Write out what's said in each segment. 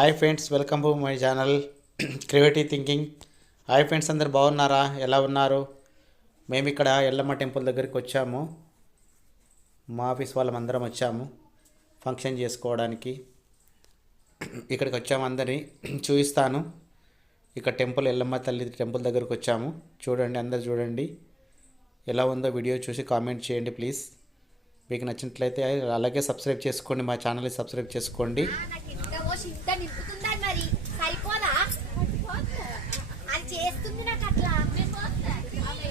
Hi friends welcome to my channel creative thinking. Hi friends అందరు బాగున్నారా? ఎలా ఉన్నారు? మేము ఇక్కడ ఎల్లమ్మ టెంపుల్ దగ్గరికి వచ్చాము. మా ఆఫీస్ వాళ్ళమందరం వచ్చాము ఫంక్షన్ చేసుకోవడానికి. ఇక్కడికి వచ్చాము అందరినీ. చూపిస్తాను. ఇక్కడ టెంపుల్ ఎల్లమ్మ తల్లి టెంపుల్ దగ్గరికి వచ్చాము. చూడండి అందరు చూడండి. ఎలా ఉందో వీడియో చూసి కామెంట్ చేయండి ప్లీజ్. మీకు నచ్చినట్లయితే అలాగే సబ్స్క్రైబ్ చేసుకోండి మా ఛానల్ని సబ్స్క్రైబ్ చేసుకోండి. ఇంత నింపుతుందని మరి? సరిపోదా? అది చేస్తుంది నాకు అట్లా నాకు అది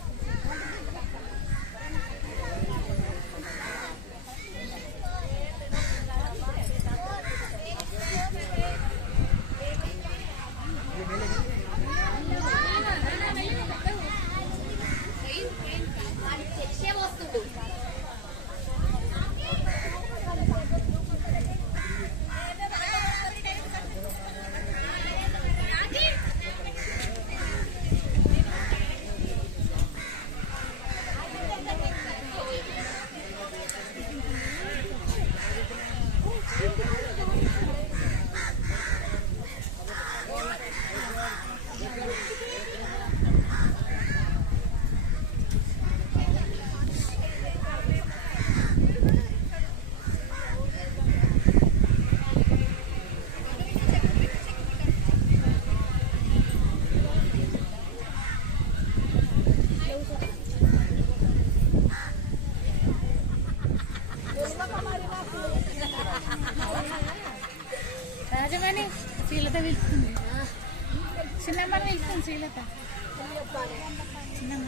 రాజమణి శ్రీలత పిలుస్తుంది. చిన్నమ్మని పిలుస్తుంది శ్రీలత. చిన్నమ్మ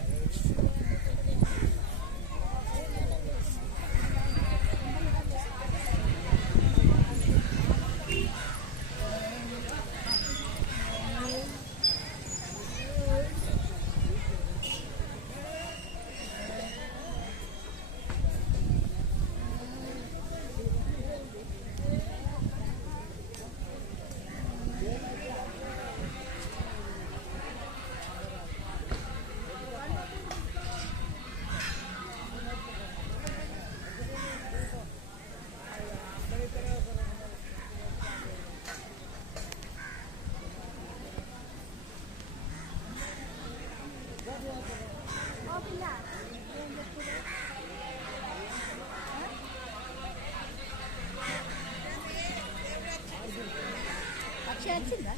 మరి.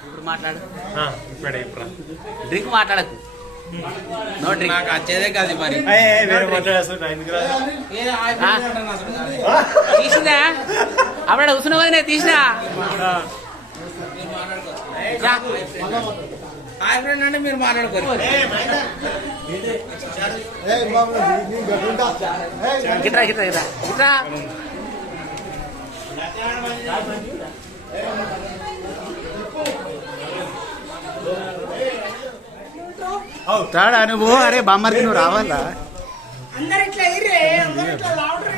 ఇప్పుడు మాట్లాడు. ఆ, ఇప్పుడే ఇప్పుడు. డ్రింక్ మాట్లాడకు. నో డ్రింక్ నాకు వచ్చేదే కాదు మరి? తీసిందా? అప్పుడు కూర్చున్నావు కదా నేను తీసినా. హాయ్ ఫ్రెండ్ అంటే మీరు మాట్లాడుకోరు గిట్రా గిట్రా గిట్రా గిట్రా రాడా నువ్వు? అరే బామ్మర్కి నువ్వు రావాలా? హాయ్ చెప్పు రాయ్ చెప్పు రే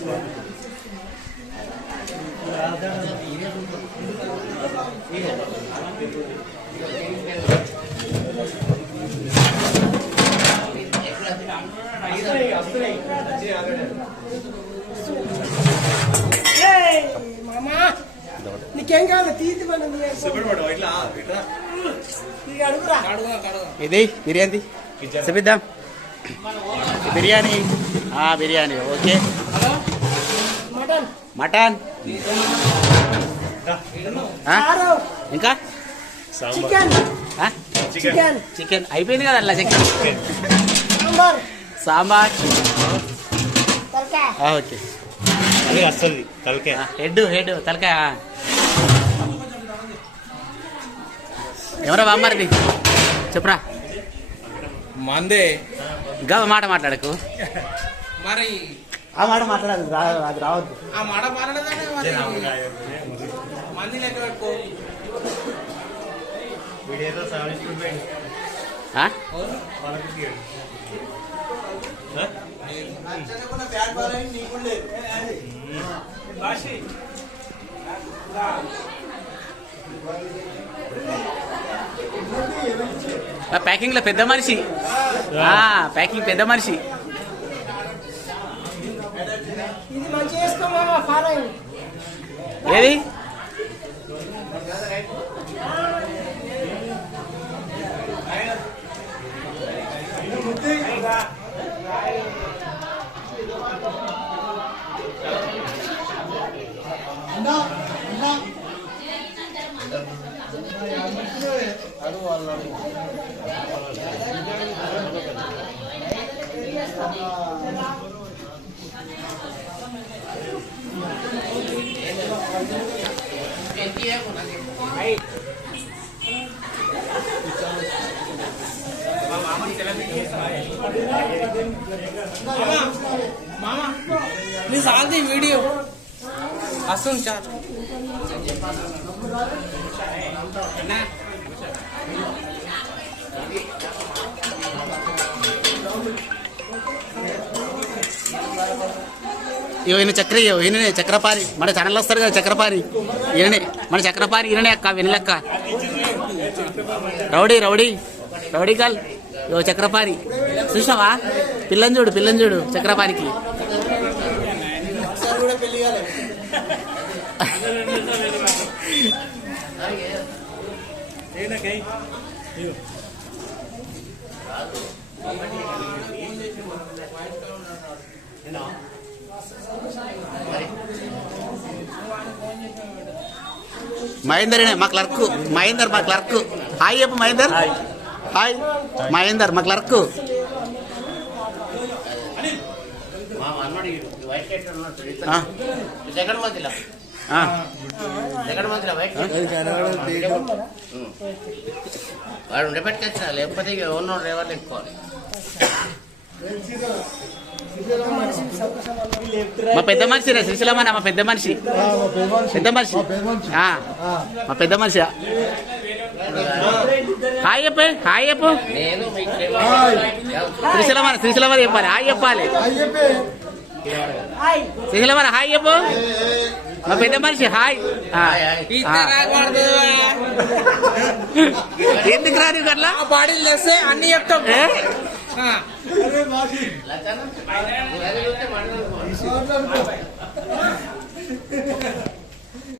నీకేం కావాలి మనం కడుగు ఇది బిర్యానీ. చూపిద్దాం. బిర్యానీ. ఆ, బిర్యానీ. ఓకే. మటన్. మటన్. ఇంకా? చికెన్? చికెన్. చికెన్. అయిపోయింది కదా అలా చికెన్? సాంబార్. సాంబార్. తలకాయ. ఓకే. అదే వస్తుంది తలకే ఆ, హెడ్ హెడ్ తలకాయ ఎవరా బామ్మరిది చెప్పురా. మందే. ఇంకా మాట మాట్లాడకు. మరి ఆ మాట మాట్లాడాలి రా అది రావద్దు. ఆ మాట మాట్లాడదానే ప్యాకింగ్లో పెద్ద మనిషి. ఆ. ప్యాకింగ్ పెద్ద మనిషి. ఇది మంచిగా వేసుకోమా ఫాలో నీ సాల్ది వీడియో. అసలు చాలు. అన్నా ఈయన చక్ర ఇగో ఈయననే మన ఛానల్ వస్తారు కదా చక్రపారి ఈయననే మన చక్రపారి ఈయననే అక్క వెనులక్క రౌడీ రౌడీ. రౌడీ కాల్ ఓ చక్రపారి చూసావా పిల్లని చూడు పిల్లని చూడు చక్రపారికి మహేందర్ ఈయనే, మా క్లర్క్. మహేందర్ మా క్లర్క్. హాయ్ చెప్పు మహేందర్. హాయ్. మహేందర్ మా క్లర్క్. ఆ. ఆ. వాడు ఉండబెట్టుకొచ్చిన లేకపోతే ఇక ఎవరినో డ్రైవర్లు ఎక్కువాలి మా పెద్ద మనిషి రే శ్రీశైలమన్న మా పెద్ద మనిషి. పెద్ద మనిషి. ఆ, మా పెద్ద మనిషి హాయ్ చెప్పే హాయ్ చెప్పు. శ్రీశైలమన్న శ్రీశైలమన్న చెప్పాలి. హాయ్ చెప్పాలి. శ్రీశైలమన్న హాయ్ చెప్పు. మా పెద్ద మనిషి హాయ్. ఎందుకు రాదు అట్లా? ఆ బాడీలు తెస్తే అన్ని చెప్తాం. లచ్చన్న